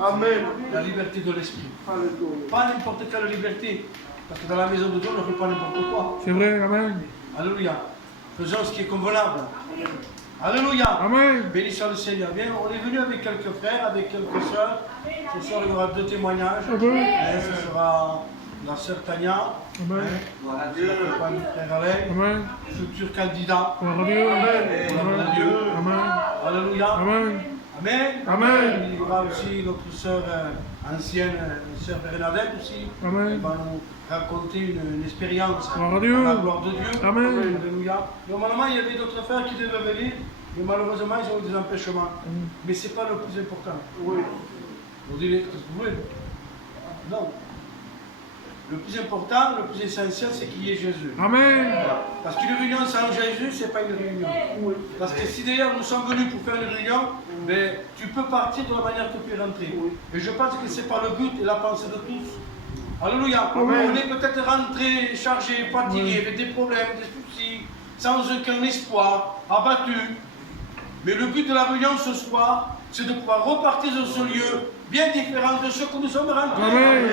Amen. La liberté de l'esprit. Alléluia. Pas n'importe quelle liberté. Parce que dans la maison de Dieu, on ne fait pas n'importe quoi. C'est vrai, amen. Alléluia. Faisons ce qui est convenable. Alléluia. Amen. Béni soit le Seigneur. Bien, on est venu avec quelques frères, avec quelques sœurs. Ce soir, il y aura 2 témoignages. Amen. Ce sera la sœur Tania. Amen. Le frère Alain. Amen. Futur candidat. Gloire à Dieu. Gloire à Dieu. Amen. Alléluia. Amen. Amen. Amen. Il y aura aussi notre sœur ancienne, sœur Bernadette aussi. Amen. Elle va nous raconter une expérience Gloire à Dieu. la gloire de Dieu. Amen. Alléluia. Normalement, il y avait d'autres frères qui devaient venir, mais malheureusement, ils ont eu des empêchements. Amen. Mais ce n'est pas le plus important. Oui. Vous direz que vous voulez. Non. Le plus important, le plus essentiel, c'est qu'il y ait Jésus. Amen. Parce qu'une réunion sans Jésus, ce n'est pas une réunion. Oui. Parce que si d'ailleurs nous sommes venus pour faire une réunion, ben, tu peux partir de la manière que tu es rentré. Oui. Et je pense que ce n'est pas le but et la pensée de tous. Alléluia. Amen. On est peut-être rentré, chargé, fatigué, avec des problèmes, des soucis, sans aucun espoir, abattu. Mais le but de la réunion ce soir, c'est de pouvoir repartir de ce lieu bien différent de ce que nous sommes rentrés. Amen.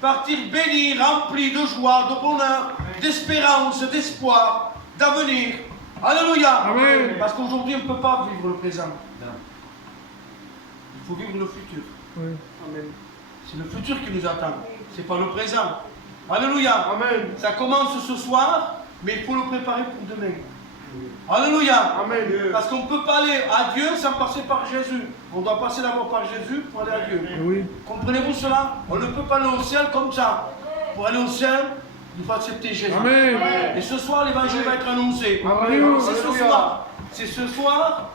Partir béni, rempli de joie, de bonheur, d'espérance, d'espoir, d'avenir. Alléluia. Amen. Parce qu'aujourd'hui, on ne peut pas vivre le présent. Il faut vivre le futur. Oui. Amen. C'est le futur qui nous attend. Ce n'est pas le présent. Alléluia. Amen. Ça commence ce soir, mais il faut le préparer pour demain. Alléluia. Amen. Parce qu'on ne peut pas aller à Dieu sans passer par Jésus. On doit passer d'abord par Jésus pour aller à Dieu. Oui. Comprenez-vous cela? On ne peut pas aller au ciel comme ça. Pour aller au ciel, il faut accepter Jésus. Amen. Et ce soir, l'évangile va être annoncé. Amen. C'est ce Alléluia. soir. C'est ce soir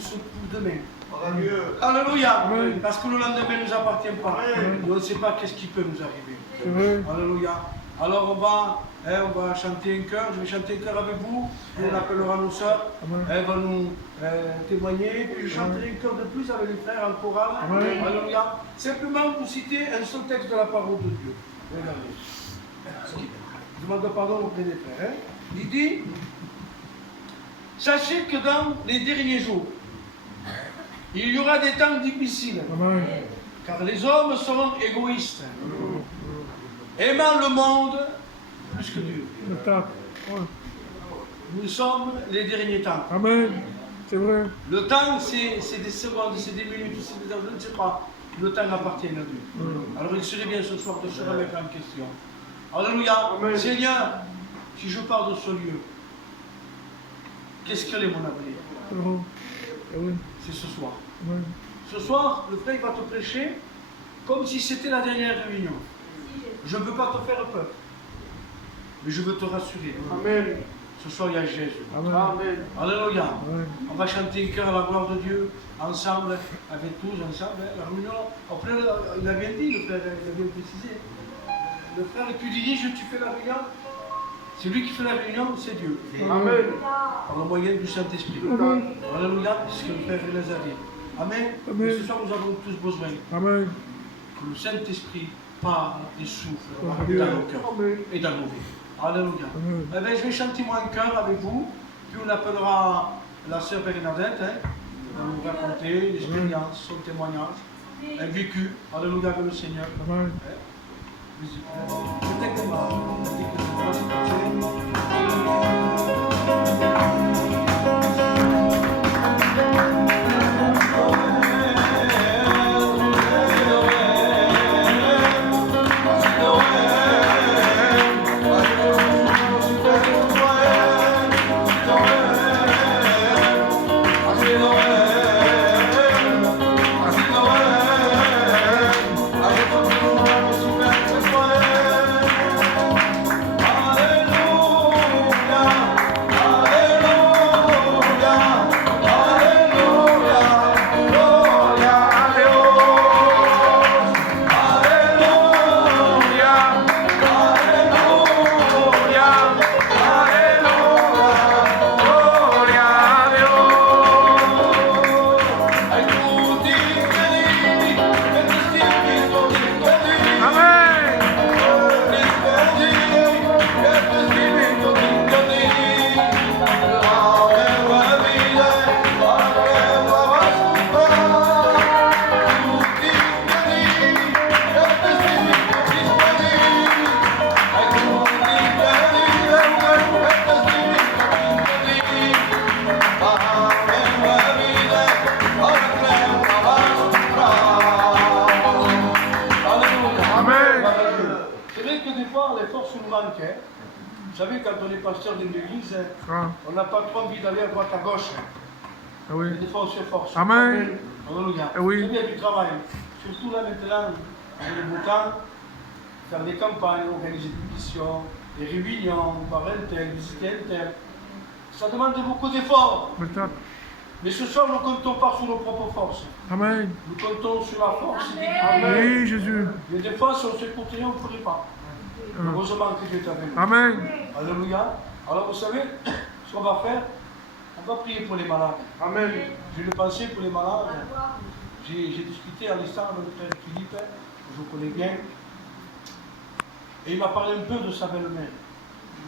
pour demain. Alléluia. Alléluia. Amen. Parce que le lendemain ne nous appartient pas. Amen. Et on ne sait pas qu'est-ce qui peut nous arriver. C'est vrai. Alléluia. Alors on va chanter un chœur. Je vais chanter un chœur avec vous. Puis on appellera nos sœurs. Amen. Elles vont nous témoigner. Puis je chanterai un chœur de plus avec les frères en chorale. Amen. Alléluia. Simplement pour citer un seul texte de la parole de Dieu. Regardez. Je demande pardon auprès des frères. Hein. Il dit, sachez que dans les derniers jours, il y aura des temps difficiles. Amen. Car les hommes seront égoïstes, aimant le monde plus que Dieu. Le tape. Ouais. Nous sommes les derniers temps. Amen. C'est vrai. Le temps, c'est des secondes, c'est des minutes, c'est des heures, je ne sais pas. Le temps appartient à Dieu. Alors il serait bien ce soir de se remettre en question. Alléluia. Amen. Seigneur, si je pars de ce lieu, qu'est-ce que est mon avenir? Oh. Eh oui. C'est ce soir. Amen. Ce soir, le frère va te prêcher comme si c'était la dernière réunion. Je ne veux pas te faire peur, mais je veux te rassurer. Amen. Ce soir, il y a Jésus. Amen. Amen. Alléluia. Amen. On va chanter un chœur à la gloire de Dieu, ensemble, avec tous, ensemble. Hein, la réunion. Après, il a bien dit, le frère, il a bien précisé. Le frère, tu diriges, tu fais la réunion. C'est lui qui fait la réunion, c'est Dieu. Amen. Par le moyen du Saint-Esprit. Amen. Alléluia, c'est ce que le frère les a dit. Amen. Amen. Et ce soir, nous avons tous besoin Amen. que le Saint-Esprit parle et souffle Amen. dans nos cœurs Amen. et dans nos vies. Alléluia. Amen. Eh bien, je vais chanter moi un chœur avec vous, puis on appellera la sœur Bernadette, hein, qui va nous raconter l'expérience, son témoignage, un vécu. Alléluia avec le Seigneur. Amen. Peut-être que Alléluia. soir, les forces nous manquent. Hein. Vous savez, quand on est pasteur d'une église, Ah, on n'a pas trop envie d'aller à droite à gauche. ah oui. Mais des fois, on se force. Amen. Alléluia. Ah oui. C'est bien du travail. Surtout là maintenant, avec le beau temps, faire des campagnes, organiser des missions, des réunions, voir un tel, visiter un tel. Ça demande beaucoup d'efforts. Peut-être. Mais ce soir, nous ne comptons pas sur nos propres forces. Amen. Nous comptons sur la force divine. Oui, Jésus. Mais des fois, si on se continuait, on ne pourrait pas. Heureusement que Dieu est avec nous. Amen. Alléluia. Alors vous savez, ce qu'on va faire, on va prier pour les malades. Amen. J'ai une pensée pour les malades. J'ai discuté à l'instant avec le frère Philippe, que je vous connais bien. Et il m'a parlé un peu de sa belle-mère.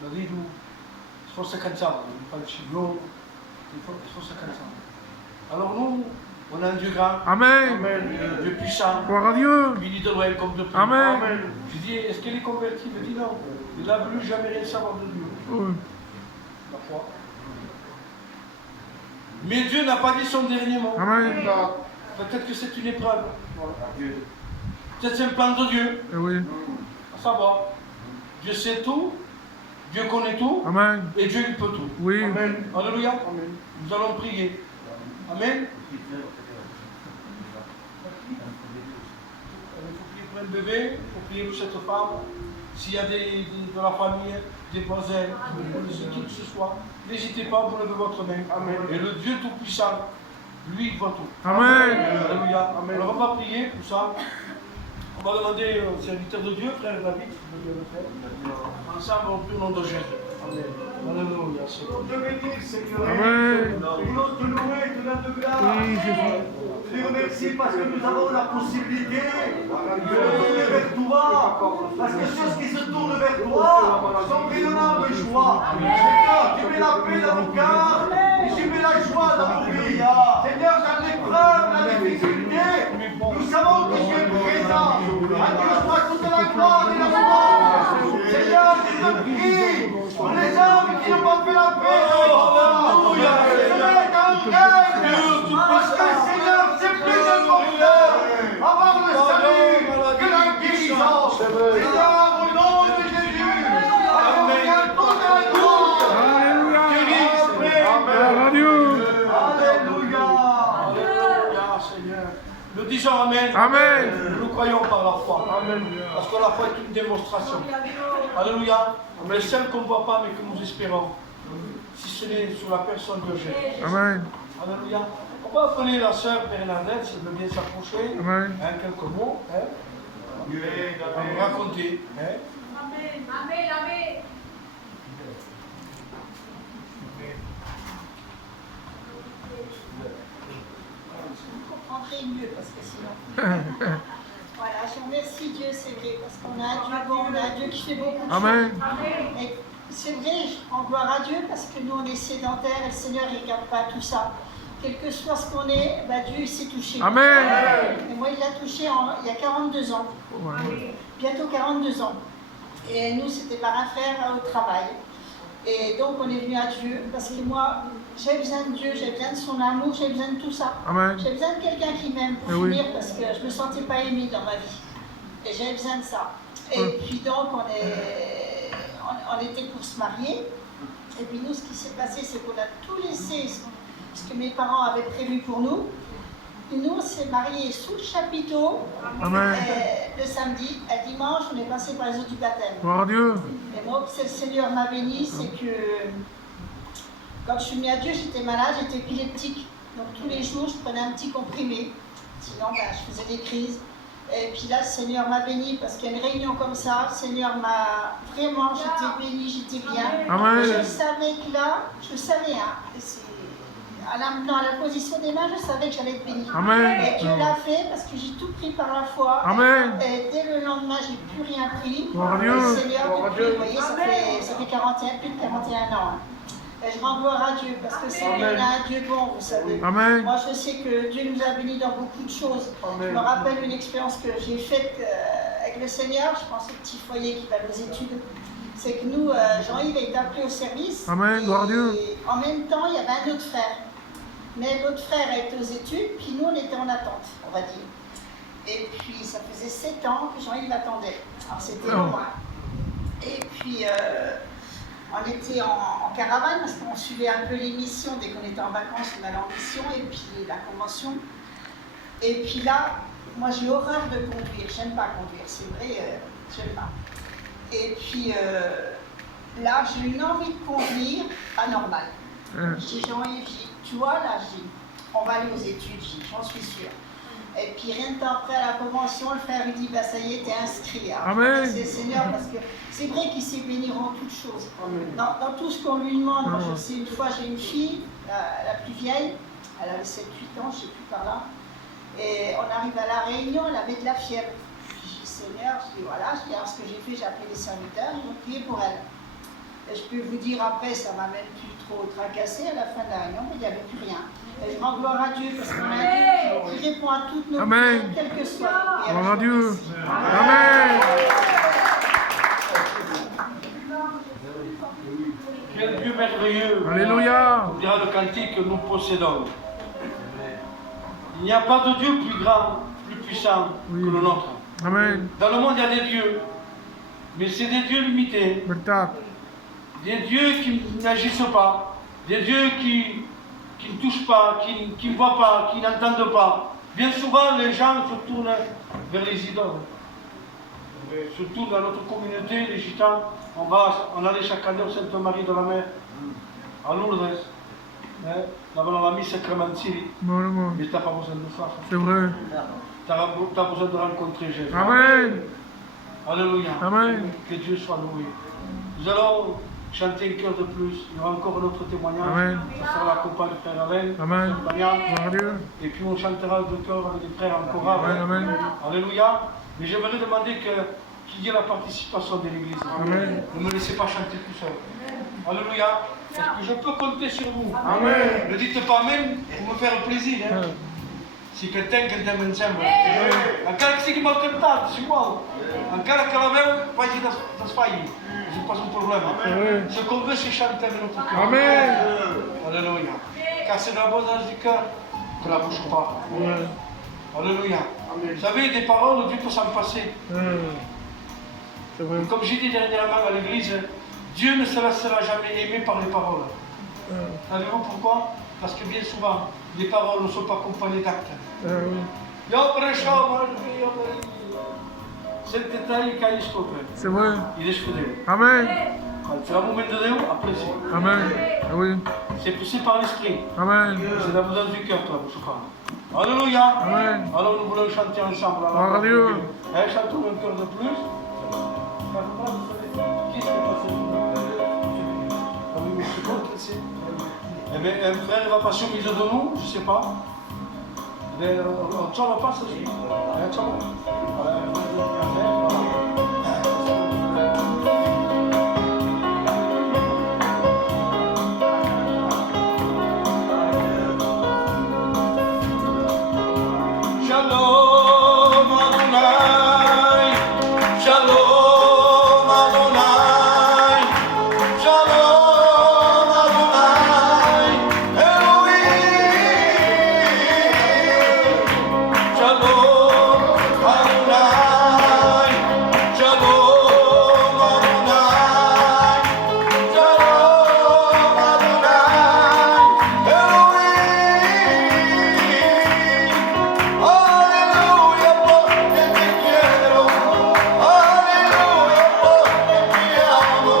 Il m'a dit, nous, forse cansava, il fa il cibo, forse cansava. Alors nous, on a un Dieu grand, Amen. Dieu puissant, Gloire à Dieu. venu de loin comme de près. Amen. Je dis, est-ce qu'elle est convertie? Il me dit non. Il n'a voulu jamais rien savoir de Dieu. Oui. La foi. Mais Dieu n'a pas dit son dernier mot. Amen. Peut-être que c'est une épreuve. Peut-être c'est un plan de Dieu. Eh oui. À savoir, Dieu sait tout, Dieu connaît tout, Amen. et Dieu lui peut tout. Oui. Amen. Alléluia. Amen. Nous allons prier. Amen. Il faut prier pour un bébé, il faut prier pour cette femme. S'il y a de la famille, des voisins, qui que ce soit, n'hésitez pas, vous levez votre main. Amen. Et le Dieu Tout-Puissant, lui, il voit tout. Amen. Alléluia. Amen. Alors on va prier pour ça. On va demander au serviteur de Dieu, frère David, si vous voulez le faire. Ensemble, on prie au nom de Jésus. Amen. Alléluia. Seigneur. Te bénir, Seigneur. Amen. Nous voulons te louer, te rendre grâce. Oui, Jésus. Te remercie parce que nous avons la possibilité de nous tourner vers toi. Parce que ceux qui se tournent vers toi sont rayonnants de joie. Seigneur, tu mets la paix dans nos cœurs et tu mets la joie dans nos vies. Seigneur, dans l'épreuve, la difficulté, nous savons que tu es présent. À Dieu soit toute la gloire et la louange. Seigneur, je te prie pour les hommes qui n'ont pas fait la paix avec toi. Je te mets en règle. Parce que Seigneur, c'est plus important avoir le salut que la guérison. Seigneur, au nom de Jésus, Alléluia, toute la gloire. Alléluia. Gloire à Dieu. Alléluia. Alléluia, Seigneur. Nous disons Amen. Amen. Nous croyons par la foi. Amen. Parce que la foi est une démonstration. Alléluia. Mais celle qu'on ne voit pas mais que nous espérons. Si ce n'est sur la personne de Jésus. Amen. Alléluia. On va appeler la sœur Bernadette, si elle veut bien s'approcher. Amen. Hein, quelques mots. Hein. On va nous raconter. Hein. Amen. Amen. Amen. Vous comprendrez mieux parce que sinon. Voilà, je remercie Dieu, c'est vrai, parce qu'on a un Dieu bon, on a un Dieu qui fait beaucoup de Amen. choses. Et c'est vrai, je rends gloire à Dieu parce que nous on est sédentaires et le Seigneur il ne regarde pas tout ça. Quel que soit ce qu'on est, bah, Dieu il s'est touché. Amen. Et moi il l'a touché il y a 42 ans, Ouais. bientôt 42 ans. Et nous c'était par un frère au travail. Et donc on est venu à Dieu parce que moi j'ai besoin de Dieu, j'ai besoin de son amour, j'ai besoin de tout ça. Amen. J'ai besoin de quelqu'un qui m'aime pour Eh oui. finir parce que je ne me sentais pas aimée dans ma vie. Et j'avais besoin de ça. Et puis donc on était pour se marier. Et puis nous ce qui s'est passé c'est qu'on a tout laissé ce que mes parents avaient prévu pour nous. Et nous on s'est mariés sous le chapiteau Amen. le samedi. À dimanche on est passé par les eaux du baptême. Gloire à Dieu. Et moi, que le Seigneur m'a béni, c'est que quand je suis venue à Dieu, j'étais malade, j'étais épileptique. Donc tous les jours, je prenais un petit comprimé. Sinon, je faisais des crises. Et puis là, le Seigneur m'a béni parce qu'il y a une réunion comme ça. Le Seigneur m'a vraiment, j'étais bénie, j'étais bien. Amen. Je savais que là, je le savais, hein. Et c'est- à la position des mains, je savais que j'allais être bénie. Amen. Et Dieu l'a fait parce que j'ai tout pris par la foi. Amen. Et dès le lendemain, j'ai plus rien pris. Gloire à Dieu. Et le Seigneur, Gloire à depuis, Dieu. vous voyez, ça fait 41, plus de 41 ans. Hein. Et je rends gloire à Dieu parce que c'est Amen. un Dieu bon, vous savez. Amen. Moi, je sais que Dieu nous a bénis dans beaucoup de choses. Amen. Je me rappelle une expérience que j'ai faite avec le Seigneur. Je pense au petit foyer qui va aux études. C'est que nous, Jean-Yves a été appelé au service. Amen, gloire à Dieu. Et en même temps, il y avait un autre frère. Mais l'autre frère a été aux études, puis nous, on était en attente, on va dire. Et puis, ça faisait 7 ans que Jean-Yves attendait. Alors, c'était Oh. loin. Et puis, on était en caravane parce qu'on suivait un peu les missions. Dès qu'on était en vacances, on allait en mission et puis la convention. Et puis là, moi j'ai horreur de conduire. J'aime pas conduire, c'est vrai, j'aime pas. Et puis là, j'ai une envie de conduire anormale. Je dis Jean-Yves, tu vois, là, je dis, on va aller aux études, j'en suis sûre. Et puis rien de temps après à la convention, le frère lui dit, bah ça y est, t'es inscrit. Amen. C'est le Seigneur, parce que c'est vrai qu'il sait bénir en toutes choses. Dans tout ce qu'on lui demande, moi, je sais, une fois j'ai une fille, la plus vieille, elle avait 7-8 ans, je sais plus par là, et on arrive à la réunion, elle avait de la fièvre. Je dis, Seigneur, je dis, voilà, je dis, alors ce que j'ai fait, j'ai appelé les serviteurs, ils ont prié pour elle. Et je peux vous dire, après, ça m'a même plus trop tracassé à la fin de la réunion, mais il n'y avait plus rien. Et je rends gloire à Dieu parce qu'on a un Dieu qui répond à toutes nos prières, quelles que soient nos prières. Gloire à Dieu. Amen. Quel Dieu merveilleux. Alléluia. On dira le cantique que nous possédons. Il n'y a pas de Dieu plus grand, plus puissant que le nôtre. Amen. Dans le monde, il y a des dieux, mais c'est des dieux limités. Bertat. Des dieux qui n'agissent pas, des dieux qui ne touchent pas, qui ne voient pas, qui n'entendent pas. Bien souvent, les gens se tournent vers les idoles. Surtout dans notre communauté, les gitans, on allait chaque année au Sainte-Marie de la Mer, à Lourdes, là-bas dans la mise Sacramentili. Bon, Mais tu n'as pas besoin de ça. c'est vrai. Tu as besoin de rencontrer Jésus. Amen. Alléluia. Amen. Que Dieu soit loué. Nous allons chanter un cœur de plus. Il y aura encore un autre témoignage. Amen. Ça sera la compagne de Frère Alain. Amen. Frère Damian. Gloire à Dieu. Et puis on chantera de cœur avec des frères en chorale. Amen, amen. Alléluia. Mais j'aimerais demander qu'il y ait la participation de l'Église. Amen. Ne me laissez pas chanter tout seul. Alléluia. Est-ce que je peux compter sur vous? Amen. Ne dites pas Amen pour me faire plaisir. Hein? Si quelqu'un mi sembra. Ancora che si malcantato, si può. Ancora che l'avevo, poi da sbagli. C'est pas un problème. Ce qu'on veut, c'est chanter avec notre cœur. Amen. Alléluia. Car c'est l'abondance du cœur que la bouche parle. Amen. Alléluia. Vous savez, des paroles, Dieu peut s'en passer. C'est vrai. Comme j'ai dit dernièrement à l'église, Dieu ne se laissera jamais aimer par les paroles. Savez-vous pourquoi? Parce que bien souvent, les paroles ne sont pas accompagnées d'actes. Io prešao, c'est le détail qu'il scopre. C'est vrai. Il est scopé. Amen. C'est un moment de Dieu, apprécié. Amen. Oui. C'est poussé par l'esprit. Amen. C'est l'abondance du cœur que la bouche parle. Alléluia. Amen. Alors nous voulons chanter ensemble. Gloire à Dieu. Chantons un cœur de plus. Qui est-ce qui est passé? Eh bien, un frère va passer au milieu de nous, je ne sais pas. Mais on ne va pas, ça suit. Shalom Adonai, Shalom Adonai, Shalom Adonai, Elohim, Shalom Adonai, Shalom Adonai, Shalom Adonai, Elohim. Alleluia, porque te quiero. Alleluia, porque te amo.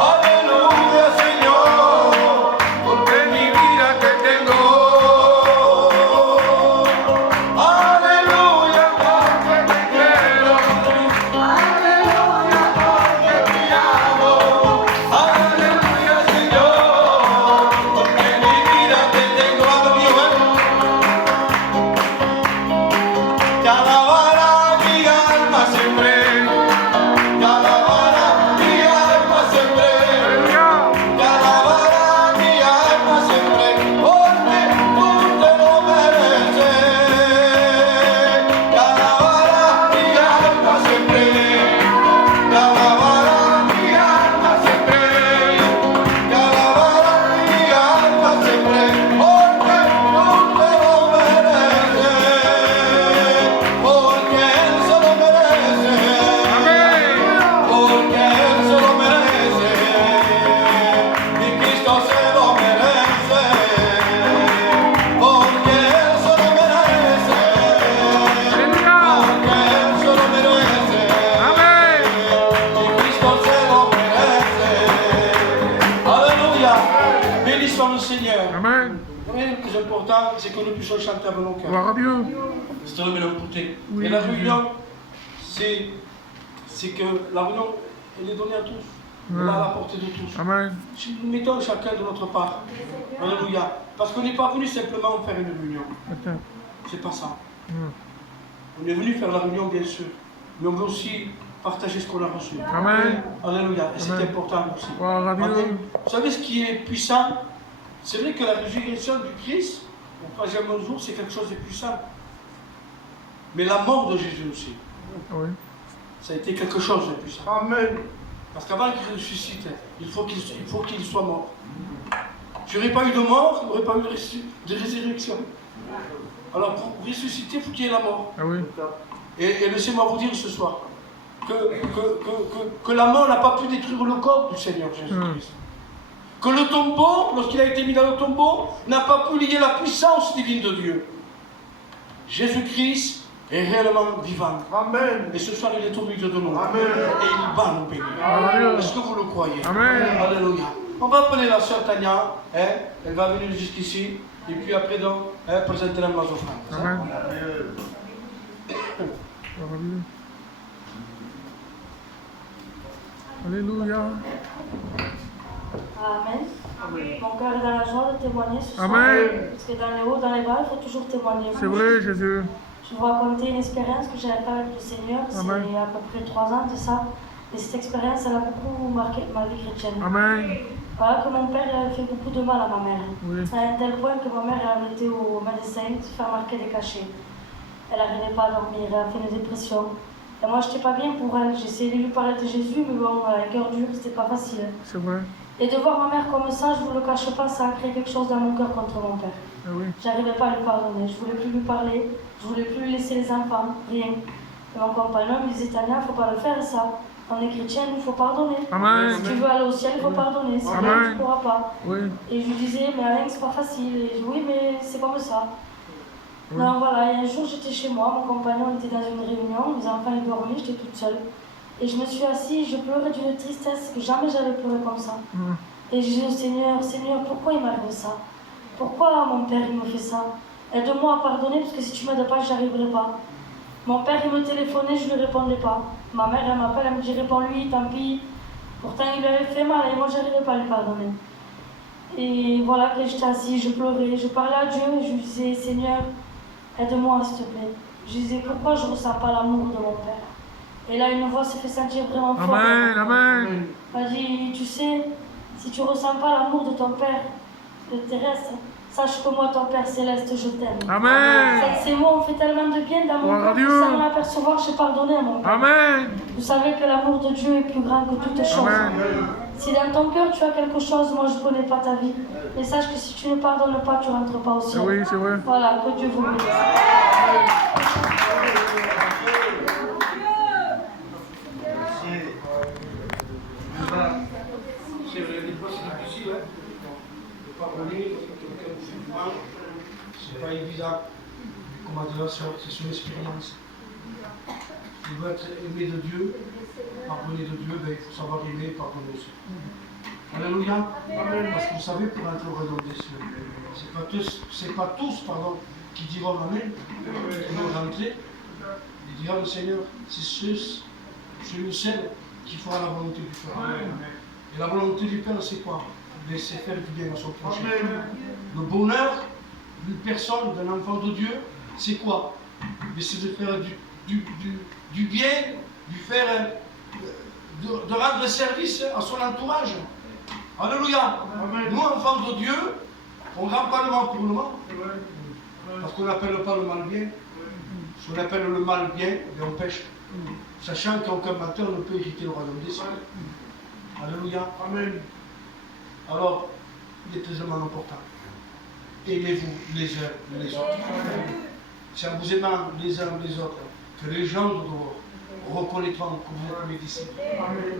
Alleluia, Señor, porque mi vida te tengo. Alleluia, porque te quiero. Alleluia, porque te amo. Alleluia, Señor, porque mi vida te tengo. Te alabará mi alma siempre, te alabará mi alma siempre, te alabará mi alma siempre, porque tú te lo mereces. Te alabará mi alma siempre, te alabará mi alma siempre, te alabará mi alma siempre, porque tú te lo mereces. Porque important, c'est que nous puissions chanter avec nos cœurs. Gloire à Dieu. C'est le même côté. Oui, Et la Jésus. réunion, c'est que la réunion, elle est donnée à tous. Elle est à la portée de tous. Amen. Si nous mettons chacun de notre part. Alléluia. Parce qu'on n'est pas venu simplement faire une réunion. Attends. C'est pas ça. Mm. On est venu faire la réunion, bien sûr. Mais on veut aussi partager ce qu'on a reçu. Amen. Alléluia. Et c'est Amen. important aussi. Gloire à Dieu. Amen. Vous savez ce qui est puissant? C'est vrai que la résurrection du Christ, au troisième jour, c'est quelque chose de puissant. Mais la mort de Jésus aussi, Oui. ça a été quelque chose de puissant. Amen. Parce qu'avant qu'il ressuscite, il faut qu'il soit mort. S'il n'y aurait pas eu de mort, il n'y aurait pas eu de résurrection. Alors pour ressusciter, il faut qu'il y ait la mort. Ah oui. Et laissez-moi vous dire ce soir que la mort n'a pas pu détruire le corps du Seigneur Jésus-Christ. Que le tombeau, lorsqu'il a été mis dans le tombeau, n'a pas pu lier la puissance divine de Dieu. Jésus-Christ est réellement vivant. Amen. Et ce soir, il est au milieu de nous. Amen. Et il va nous bénir. Amen. Est-ce que vous le croyez? Amen. Alléluia. On va appeler la sœur Tania. Elle va venir jusqu'ici. Et puis après, donc, présenter la offrande. Amen. Gloire à Dieu. Alléluia. Amen. Mon cœur est dans la joie de témoigner ce soir. Amen. Parce que dans les hauts, dans les bas, il faut toujours témoigner. C'est vrai, Jésus. Je vais vous raconter une expérience que j'avais faite avec le Seigneur. C'est Amen. il y a à peu près 3 ans de ça. Et cette expérience, elle a beaucoup marqué ma vie chrétienne. Amen. Voilà que mon père il avait fait beaucoup de mal à ma mère. Oui. À un tel point que ma mère elle était au médecin de se faire marquer des cachets. Elle n'arrivait pas à dormir, elle a fait une dépression. Et moi, je n'étais pas bien pour elle. J'essayais de lui parler de Jésus, mais bon, avec cœur dur, c'était pas facile. C'est vrai. Et de voir ma mère comme ça, je ne vous le cache pas, ça a créé quelque chose dans mon cœur contre mon père. Ah oui. J'arrivais pas à lui pardonner, je voulais plus lui parler, je voulais plus lui laisser les enfants, rien. Et mon compagnon me disait, Tania, il ne faut pas le faire ça. On est chrétien, il faut pardonner. Amen. Si tu veux aller au ciel, il faut pardonner. Sinon, Amen. tu ne pourras pas. Oui. Et je lui disais, mais Alain, c'est pas facile. Et je dis, oui, mais c'est comme ça. Oui. Non, voilà, et un jour, j'étais chez moi, mon compagnon était dans une réunion, mes enfants ils dormaient, j'étais toute seule. Et je me suis assise, je pleurais d'une tristesse que jamais j'avais pleuré comme ça. Mm. Et je dis au Seigneur, Seigneur, pourquoi il m'arrive ça? Pourquoi mon père il me fait ça? Aide-moi à pardonner parce que si tu m'aides pas, je n'y arriverai pas. Mon père il me téléphonait, je ne lui répondais pas. Ma mère elle m'appelle, elle me dit réponds-lui, tant pis. Pourtant il lui avait fait mal et moi je n'arrivais pas à lui pardonner. Et voilà que j'étais assise, je pleurais, je parlais à Dieu et je lui disais Seigneur, aide-moi s'il te plaît. Je disais pourquoi je ne ressens pas l'amour de mon père. Et là une voix s'est fait sentir vraiment fort. Amen. Amen. Elle m'a dit, tu sais, si tu ne ressens pas l'amour de ton Père terrestre, sache que moi, ton Père céleste, je t'aime. Amen. Ces mots ont fait tellement de bien dans mon Gloire à cœur que Dieu. sans m'en apercevoir, j'ai pardonné à mon Père. Amen. Vous savez que l'amour de Dieu est plus grand que toutes choses. Amen. Si dans ton cœur tu as quelque chose, moi je ne connais pas ta vie. Mais sache que si tu ne pardonnes pas, tu ne rentres pas au ciel. Oui, c'est vrai. Voilà, que Dieu vous bénisse. C'est vrai, des fois c'est difficile, hein, de pardonner parce que quelqu'un nous fait du mal. C'est pas évident. Comme a dit la sœur, c'est son expérience. Il veut être aimé de Dieu, pardonner de Dieu, ben, il faut savoir aimer et pardonner aussi. Alléluia. Amen. Parce que vous savez, pour entrer au royaume des cieux, c'est pas tous qui diront Amen, qui vont rentrer. Ils diront le Seigneur, c'est celui seul qui fera la volonté du Père. Et la volonté du Père, c'est quoi? C'est faire du bien à son prochain. Le bonheur d'une personne, d'un enfant de Dieu, c'est quoi? C'est de faire du bien, de rendre service à son entourage. Alléluia. Nous, enfants de Dieu, on ne rend pas le mal pour le mal. Parce qu'on n'appelle pas le mal bien. Si on appelle le mal bien, on pêche. Sachant qu'aucun menteur ne peut hériter le royaume des cieux. Alléluia. Amen. Alors, il est très important. Aimez-vous les uns les autres. C'est en vous aimant les uns les autres que les gens de dehors reconnaîtront que vous êtes mes disciples.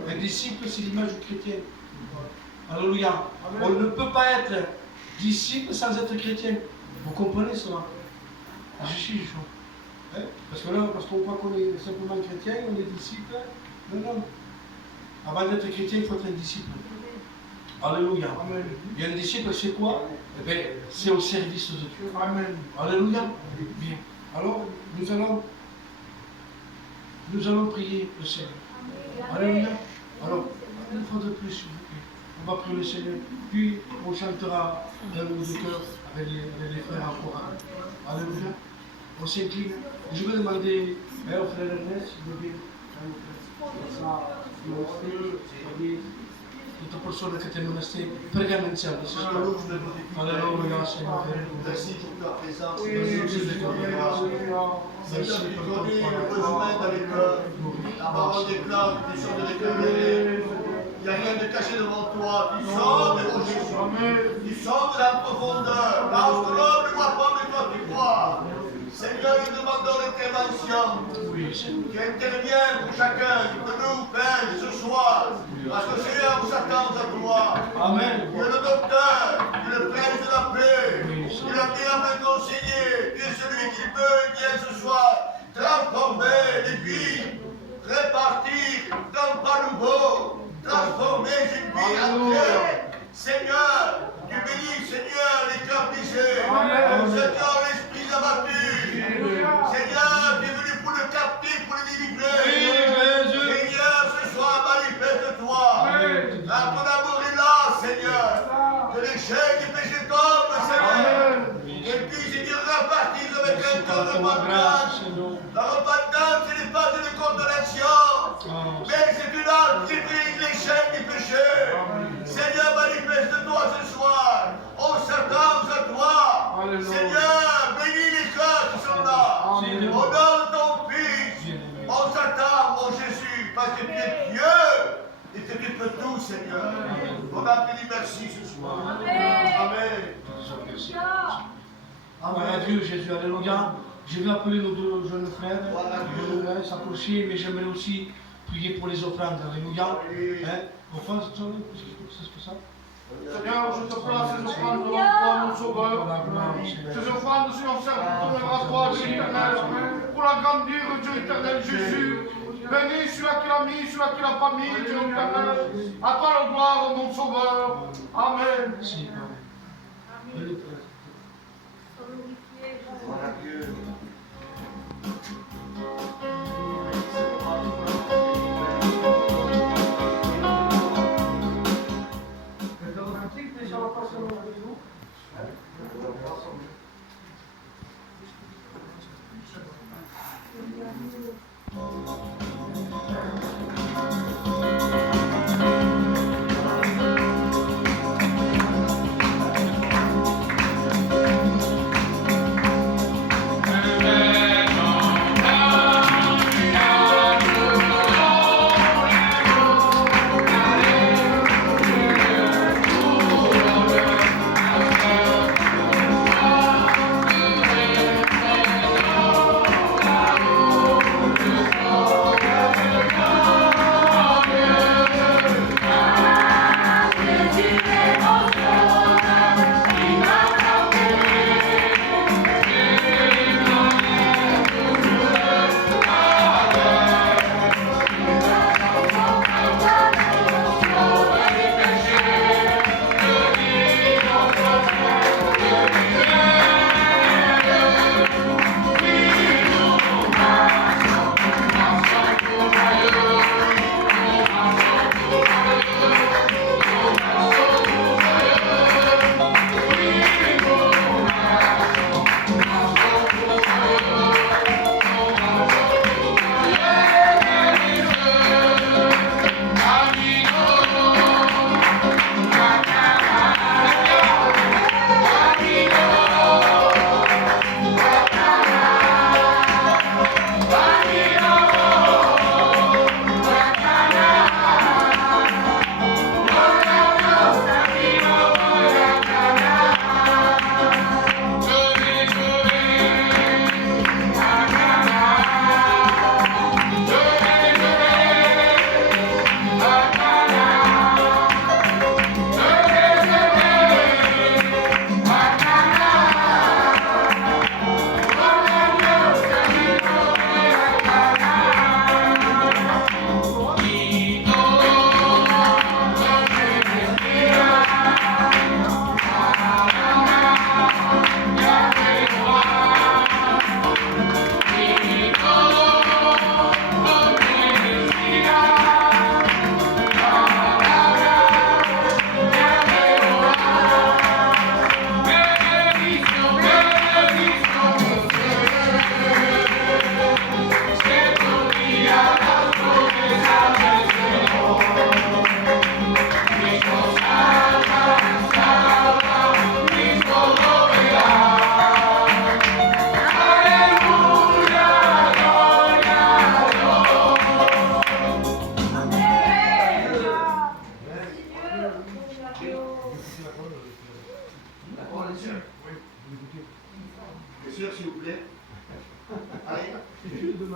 Un disciple, c'est l'image du chrétien. Alléluia. On ne peut pas être disciple sans être chrétien. Vous comprenez cela? Je suis chaud. Hein? Parce que là, parce qu'on croit qu'on est simplement chrétien, on est disciple. Non, non. Avant d'être chrétien, il faut être un disciple. Alléluia. Et un disciple, c'est quoi? eh bien, c'est au service de Dieu. Amen. Alléluia. Bien. Alors, nous allons prier le Seigneur. Alléluia. Alors, une fois de plus, s'il vous plaît, on va prier le Seigneur, puis on chantera un mot de cœur avec les frères en chorale. Alléluia. On s'incline. Je vais demander au frère Ernest de venir. Tutta persona che te non stai pregando insieme. Alleluia, Signore. Merci pour ta présence. Merci Merci pour ta grâce. Seigneur, tu connais le besoin dans les cœurs. La parole déclare que tu sondes les cœurs. Il n'y a rien de caché devant toi. Tu sondes, mon Jésus. Tu sondes la profondeur. Là où l'homme ne voit pas, mais toi tu vois. Seigneur, nous demandons l'intervention. Tu interviens pour chacun de nous, Père, ce soir. Parce que Seigneur, nous s'attendons à toi. Amen. Tu es le docteur, tu es le prince de la paix. Tu es la bien conseiller. Tu es celui qui peut, vient ce soir, transformer les vies, répartir dans pas nouveau, transformer une vie entière. Seigneur, tu bénis, Seigneur, les cœurs brisés. Seigneur, l'esprit abattu. Seigneur, tu es venu pour le captif, pour le délivrer. Seigneur, ce soir, manifeste-toi. Ton amour est là, Seigneur. Que les chaînes du péché tombent, Seigneur. Et puis, Seigneur, repartir avec un cœur de repentance. La repentance, ce n'est pas une condamnation, mais c'est une âme qui brise les chaînes du péché. Seigneur, manifeste-toi ce soir. On s'attend à toi. Seigneur, bénis les cœurs qui sont là. Au nom de ton Fils, on s'attend, mon Jésus, parce que tu es Dieu et que tu peux tout, Seigneur. On a béni merci ce soir. Amen. Amen. Dieu Jésus, alléluia. Je vais appeler nos deux jeunes frères. Je vais s'approcher, mais j'aimerais aussi prier pour les offrandes. Alléluia. Enfin, c'est ce que ça? Seigneur, je te place ces offrandes devant toi, mon Sauveur. Ces offrandes, Seigneur, servent à toi, Dieu éternel, pour la grandir, Dieu éternel, Jésus. Bénis celui-là qui l'a mis, celui-là qui l'a pas mis, Dieu éternel. À toi la gloire, mon Sauveur. Amen. Voilà Dieu.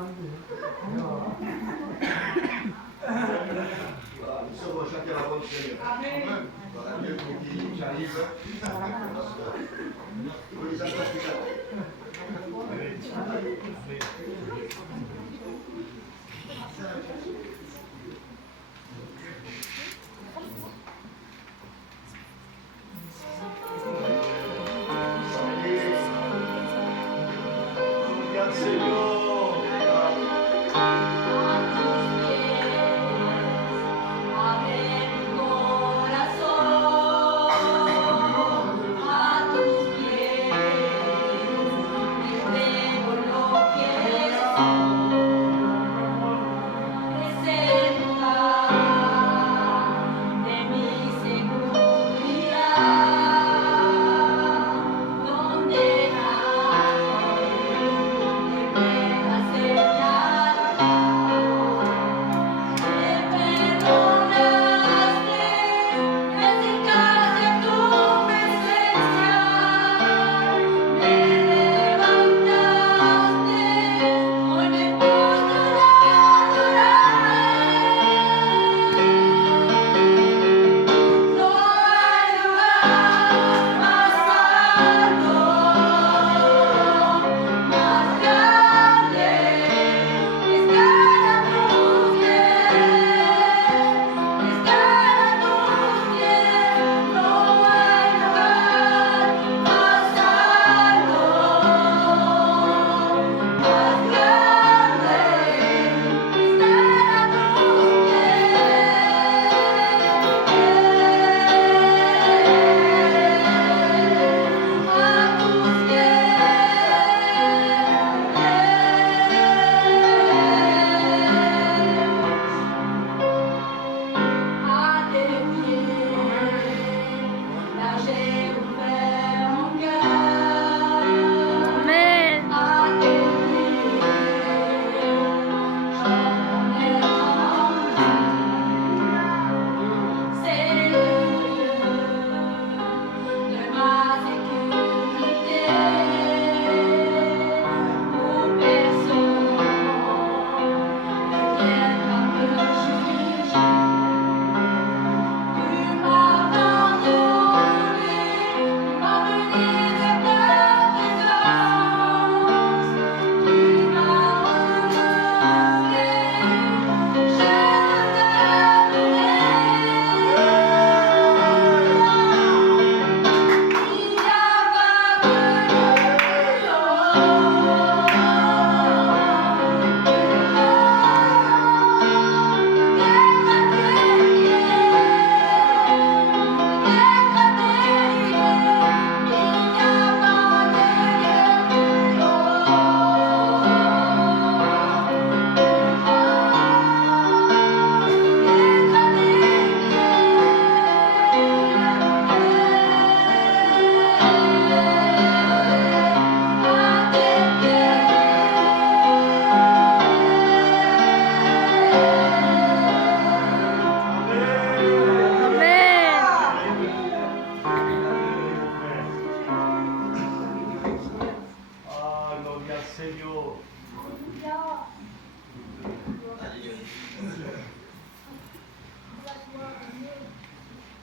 Nous sommes chacun la bonne Seigneur. Amen. Voilà, Dieu nous dit, j'arrive. Oui, ça passe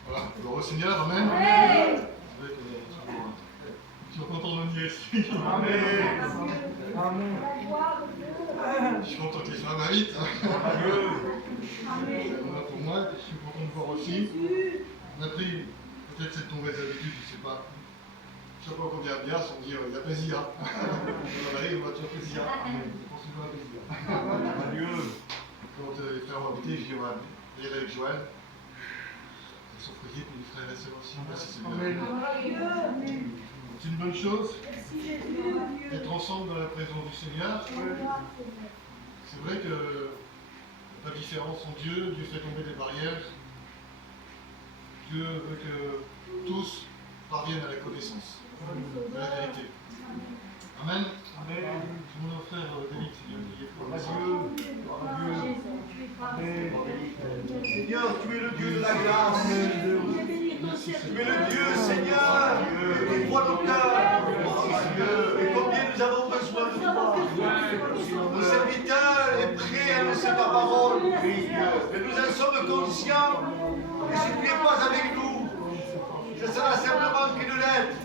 Voilà, gloire au Seigneur, amen. Je suis content de venir ici. Je suis content que les gens m'invitent. Voilà pour moi, je suis content de voir aussi. On a pris peut-être cette mauvaise habitude, je ne sais pas. Chaque fois qu'on vient à Bias, on dit il y a plaisir. On arrive, on va toujours plaisir. Je pense qu'il y aura plaisir. Quand les frères m'ont invité, je dis on va aller avec Joël. Ils sont priés pour les frères et sœurs aussi. Merci Seigneur. C'est une bonne chose d'être ensemble dans la présence du Seigneur. C'est vrai que pas de différence en Dieu. Dieu fait tomber des barrières. Dieu veut que tous parviennent à la connaissance de la vérité. Amen. Amen. Mon frère David, c'est bien prié pour Seigneur, tu es le Dieu de la grâce. Tu es le Dieu, Seigneur, qui voit nos cœurs. Et combien nous avons besoin de toi. Nos serviteurs Seigneur, c'est ta parole. Mais nous en sommes conscients. Et si tu n'es pas avec nous, ce sera simplement qu'une lettre.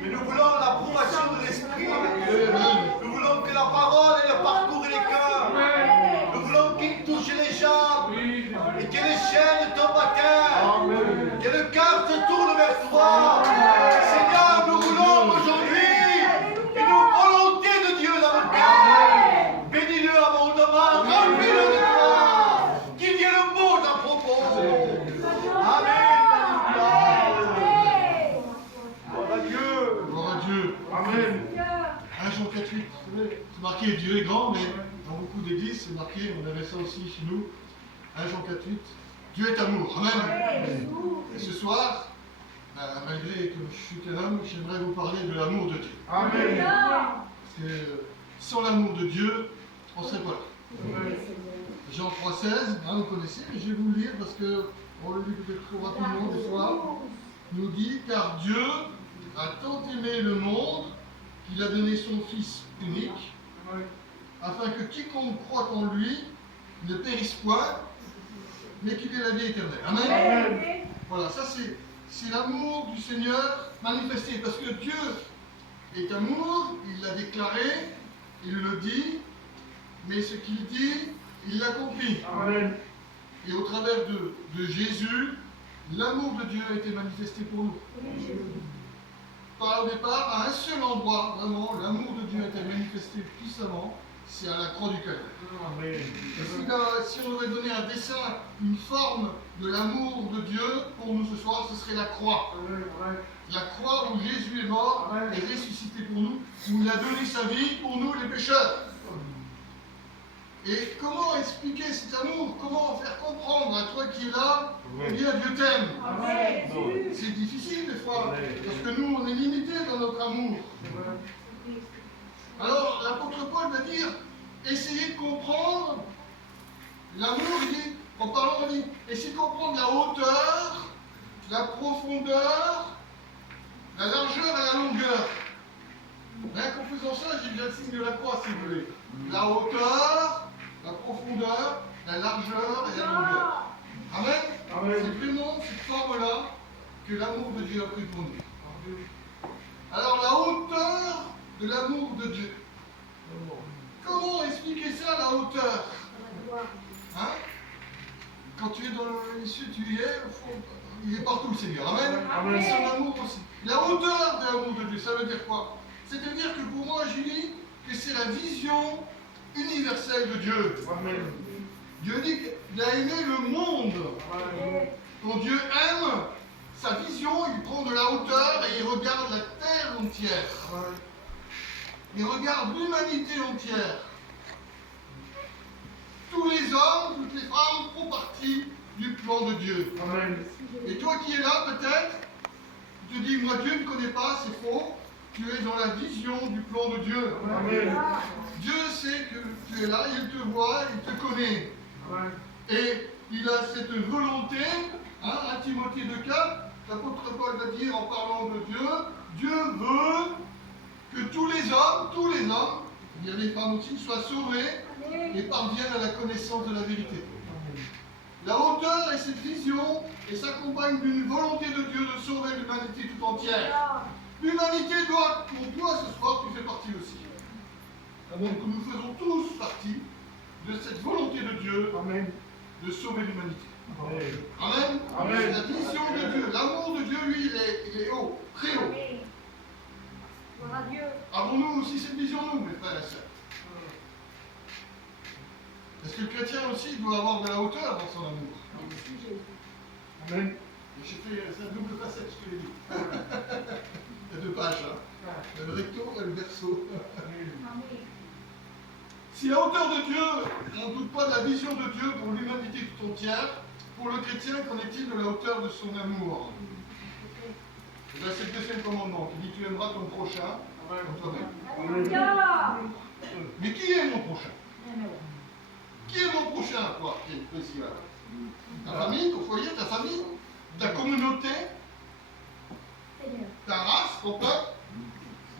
Mais nous voulons l'approbation de l'Esprit. Nous voulons que la parole elle parcourt les cœurs. Nous voulons qu'il touche les gens. Et que les chaînes tombent à terre. Que le cœur se tourne vers toi. Seigneur, nous voulons aujourd'hui une volonté de Dieu dans le cœur. Bénis-le abondamment. Remplis-le de toi. Qu'il y ait le mot à propos. Amen. Gloire à Dieu. Gloire à Dieu. Amen. 1 Jean 4, 8. C'est marqué Dieu est grand, mais dans beaucoup d'églises, c'est marqué, on avait ça aussi chez nous. 1 Jean 4, 8. Dieu est amour. Amen. Et ce soir, malgré que je suis qu'un homme, j'aimerais vous parler de l'amour de Dieu. Amen. Parce que sans l'amour de Dieu, on ne serait pas là. Jean 3, 16, vous connaissez, mais je vais vous le lire parce qu'on le lit peut-être trop rapidement des fois. Nous dit, car Dieu a tant aimé le monde qu'il a donné son Fils unique, afin que quiconque croit en lui ne périsse point, mais qu'il ait la vie éternelle. Amen. Voilà, ça c'est l'amour du Seigneur manifesté, parce que Dieu est amour, il l'a déclaré, il le dit, mais ce qu'il dit, il l'accomplit. Amen. Et au travers de Jésus, l'amour de Dieu a été manifesté pour nous. Par au départ, à un seul endroit, vraiment, l'amour de Dieu a été manifesté puissamment, c'est à la croix du Calvaire. Si on devait donner un dessin, une forme de l'amour de Dieu pour nous ce soir, ce serait la croix. La croix où Jésus est mort et ressuscité pour nous, où il a donné sa vie pour nous les pécheurs. Et comment expliquer cet amour? Comment faire comprendre à toi qui es là combien Dieu t'aime? C'est difficile des fois, parce que nous on est limités dans notre amour. Alors l'apôtre Paul va dire, essayez de comprendre l'amour, il dit, en parlant, on dit, essayez de comprendre la hauteur, la profondeur, la largeur et la longueur. Rien qu'en faisant ça, j'ai déjà le signe de la croix si vous voulez. La hauteur, la profondeur, la largeur et la longueur. Amen. C'est vraiment cette forme-là que l'amour de Dieu a pris pour nous. Alors la hauteur de l'amour de Dieu. Comment expliquer ça, la hauteur? Hein? Quand tu es dans l'issue, tu y es, il est partout le Seigneur. Amen. Amen. Son amour aussi. La hauteur de l'amour de Dieu, ça veut dire quoi? C'est-à-dire que pour moi, je dis que c'est la vision universelle de Dieu. Amen. Dieu dit qu'il a aimé le monde. Amen. Quand Dieu aime, sa vision, il prend de la hauteur et il regarde la terre entière. Amen. Il regarde l'humanité entière. Tous les hommes, toutes les femmes font partie du plan de Dieu. Amen. Et toi qui es là, peut-être, tu te dis, moi Dieu ne connaît pas, c'est faux. Tu es dans la vision du plan de Dieu. Amen. Dieu sait que tu es là, il te voit, il te connaît. Amen. Et il a cette volonté, hein, 1 Timothée 2,4, l'apôtre Paul va dire en parlant de Dieu, Dieu veut que tous les hommes, il y a des femmes aussi, soient sauvés et parviennent à la connaissance de la vérité. La hauteur et cette vision et s'accompagne d'une volonté de Dieu de sauver l'humanité tout entière. L'humanité doit, pour toi ce soir, tu fais partie aussi. Donc nous faisons tous partie de cette volonté de Dieu. Amen. De sauver l'humanité. Amen. Amen. La vision de Dieu, l'amour de Dieu, lui, il est haut, très haut. Avons-nous aussi cette vision, nous, mes frères et sœurs? Est-ce que le chrétien aussi doit avoir de la hauteur dans son amour? Amen. J'ai fait ça double facette, je te l'ai dit. Il y a 2 pages, hein. Le recto et le verso. Si la hauteur de Dieu, on ne doute pas de la vision de Dieu pour l'humanité tout entière, pour le chrétien, qu'en est-il de la hauteur de son amour? Et là, c'est le 2e commandement qui dit tu aimeras ton prochain comme toi-même. Mais qui est mon prochain? Qui est mon prochain, quoi? Qui est précis, ta famille, ton foyer, ta famille, ta communauté, ta race, ton peuple?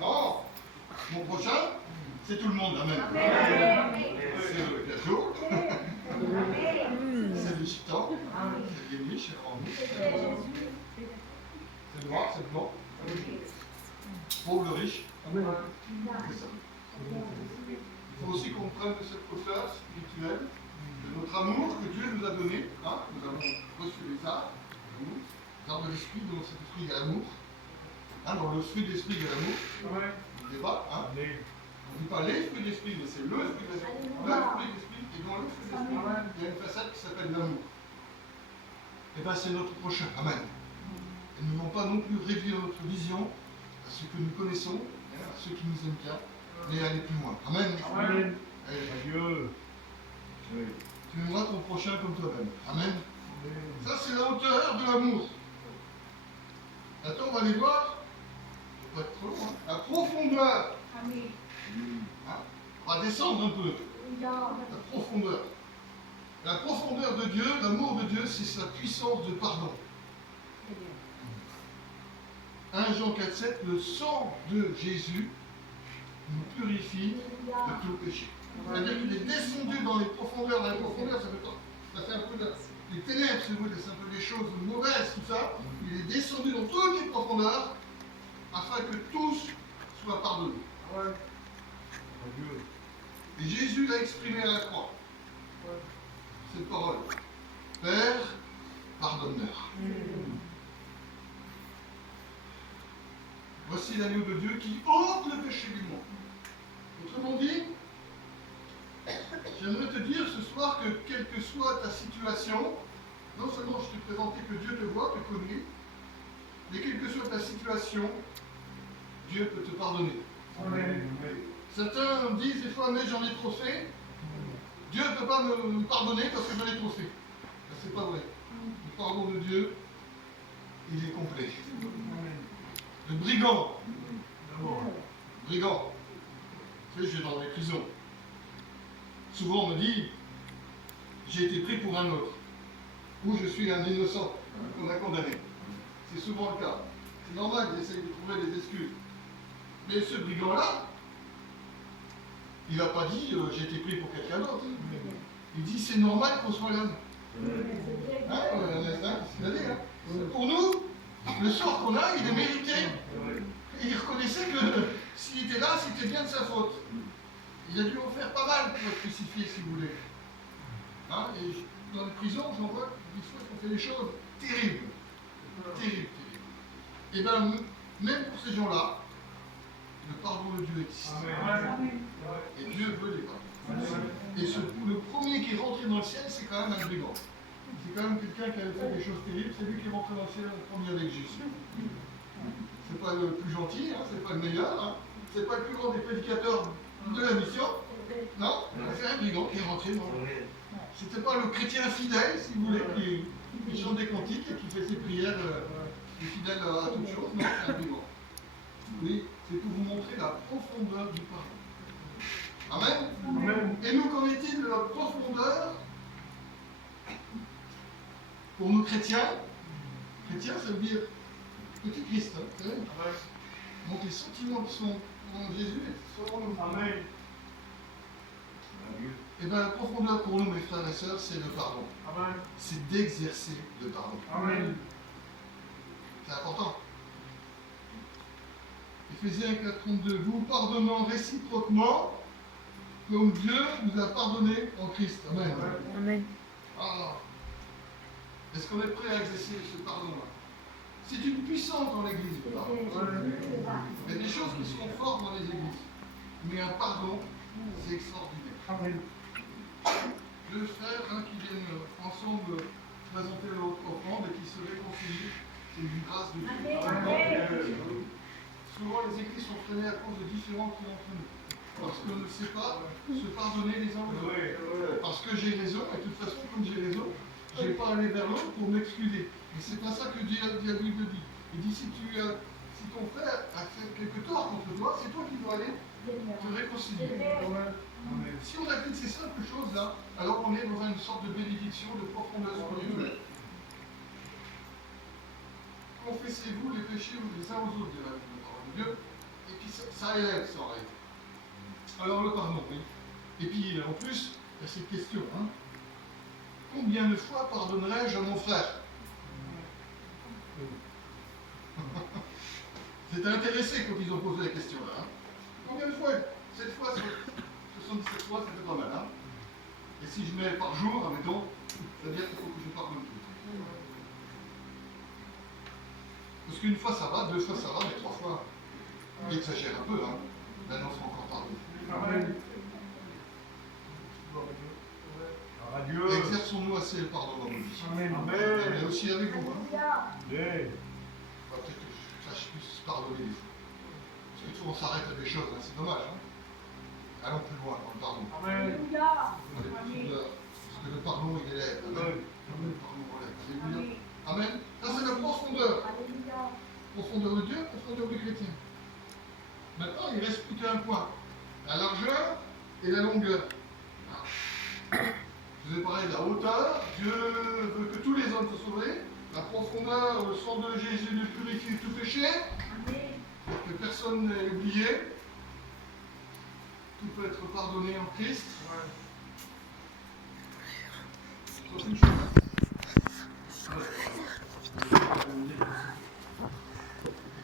Non. Mon prochain, c'est tout le monde. Amen. C'est le gâteau. C'est noir, c'est blanc. Pauvre, riche. C'est ça. Il faut aussi qu'on prenne de cette hauteur spirituelle, de notre amour que Dieu nous a donné. Hein, nous avons reçu les arts, les arts de l'esprit, dans cet esprit il y a l'amour. Hein, dans le fruit d'esprit il y a l'amour. Le débat, hein. On ne dit pas les fruits d'esprit, mais c'est le fruit d'esprit. Le fruit d'esprit, et dans le fruit d'esprit, il y a une facette qui s'appelle l'amour. Et bien c'est notre prochain. Amen. Et nous ne voulons pas non plus réduire notre vision à ce que nous connaissons, hein, à ceux qui nous aiment bien, mais aller plus loin. Amen. Amen. Adieu. Tu aimeras ton prochain comme toi-même. Amen. Ça, c'est la hauteur de l'amour. Maintenant, on va aller voir. Il ne faut pas être trop long. Hein. La profondeur. Amen. Hein. On va descendre un peu. La profondeur. La profondeur de Dieu, l'amour de Dieu, c'est sa puissance de pardon. 1 Jean 4,7, le sang de Jésus nous purifie de tout péché. C'est-à-dire qu'il est descendu dans les profondeurs. Dans les profondeurs, ça fait un peu les ténèbres, c'est un peu des choses mauvaises, tout ça. Il est descendu dans toutes les profondeurs afin que tous soient pardonnés. Et Jésus l'a exprimé à la croix. Cette parole. Père, pardonne-leur. Voici l'agneau de Dieu qui ôte le péché du monde. Autrement dit, j'aimerais te dire ce soir que quelle que soit ta situation, non seulement je t'ai présenté que Dieu te voit, te connaît, mais quelle que soit ta situation, Dieu peut te pardonner. Amen. Certains disent des fois, mais j'en ai trop fait. Dieu ne peut pas me pardonner parce que j'en ai trop fait. C'est pas vrai. Le pardon de Dieu, il est complet. Le brigand. Brigand. Tu sais, je vais dans les prisons. Souvent on me dit, j'ai été pris pour un autre. Ou je suis un innocent qu'on a condamné. C'est souvent le cas. C'est normal, ils essayent de trouver des excuses. Mais ce brigand-là, il n'a pas dit j'ai été pris pour quelqu'un d'autre. Il dit c'est normal qu'on soit là. Hein, c'est la vie, hein. Pour nous, le sort qu'on a, il est mérité. Et il reconnaissait que s'il était là, c'était bien de sa faute. Il a dû en faire pas mal pour être crucifié, si vous voulez. Hein, et dans les prisons, j'en vois des fois qu'on fait des choses terribles. Terribles, terribles. Et bien, même pour ces gens-là, le pardon de Dieu existe. Et Dieu veut les pardons. Et le premier qui est rentré dans le ciel, c'est quand même un brigand. C'est quand même quelqu'un qui a fait des choses terribles, c'est lui qui est rentré dans le ciel en premier avec Jésus. C'est pas le plus gentil, hein, c'est pas le meilleur, hein, c'est pas le plus grand des prédicateurs de la mission. Non, c'est un brigand qui est rentré dans le ciel. C'était pas le chrétien fidèle, si vous voulez, qui chante des cantiques et qui fait ses prières fidèle à toute chose. Non, c'est un brigand. Oui, c'est pour vous montrer la profondeur du pardon. Amen. Amen. Et nous, qu'en est-il de la profondeur pour nous chrétiens? Chrétiens, ça veut dire petit Christ. Hein, vous savez. Donc les sentiments qui sont en Jésus sont en nous. Amen. Et bien la profondeur pour nous, mes frères et sœurs, c'est le pardon. Amen. C'est d'exercer le pardon. Amen. C'est important. Éphésiens 4,32, vous pardonnant réciproquement, comme Dieu vous a pardonné en Christ. Amen. Amen. Ah. Est-ce qu'on est prêt à exercer ce pardon-là? C'est une puissance dans l'Église. Il y a des choses qui sont fortes dans les églises. Mais un pardon, c'est extraordinaire. Amen. Deux frères qui viennent ensemble présenter leur offrande et qui se réconcilient, c'est une grâce de Dieu. Amen. Souvent, les églises sont freinées à cause de différends qui entre nous. Parce qu'on ne sait pas se pardonner les uns aux autres. Parce que j'ai raison, et de toute façon, comme j'ai raison, je ne vais pas aller vers l'autre pour m'excuser. Mais c'est pas ça que Dieu la Bible dit. Il dit si ton frère a fait quelque tort contre toi, c'est toi qui dois aller te réconcilier. Si on applique ces simples choses-là, alors on est dans une sorte de bénédiction, de profondeur spirituelle. Confessez-vous les péchés les uns aux autres, dit la parole de Dieu, et puis ça élève ça en réalité. Alors le pardon, oui. Et puis en plus, il y a cette question, hein. Combien de fois pardonnerai-je à mon frère? C'était intéressé quand ils ont posé la question là. Hein. Combien de fois? 7 fois, 77 fois, ça fait pas mal. Hein. Et si je mets par jour, admettons, ça veut dire qu'il faut que je pardonne tout. Parce qu'une fois ça va, 2 fois ça va, mais 3 fois, il exagère un peu. Hein. Maintenant, on sera encore pardonné. Amen. Adieu. Exerçons-nous assez le pardon dans nos vies. Amen. Mais aussi avec vous. Hein. Amen. Peut-être que je puisse pardonner des fois. Parce que souvent on s'arrête à des choses, hein. C'est dommage. Hein. Allons plus loin dans le pardon. Amen. Allez, parce que le pardon il élève. Amen. Le pardon relève. Alléluia. Amen. Ça c'est la profondeur. Profondeur de Dieu, profondeur du chrétien. Maintenant, il reste plus qu'un point. La largeur et la longueur. Je vous ai parlé de la hauteur. Dieu veut que tous les hommes soient sauvés. La profondeur, le sang de Jésus nous purifie de tout péché. Que personne n'est oublié. Tout peut être pardonné en Christ. Sauf une chose.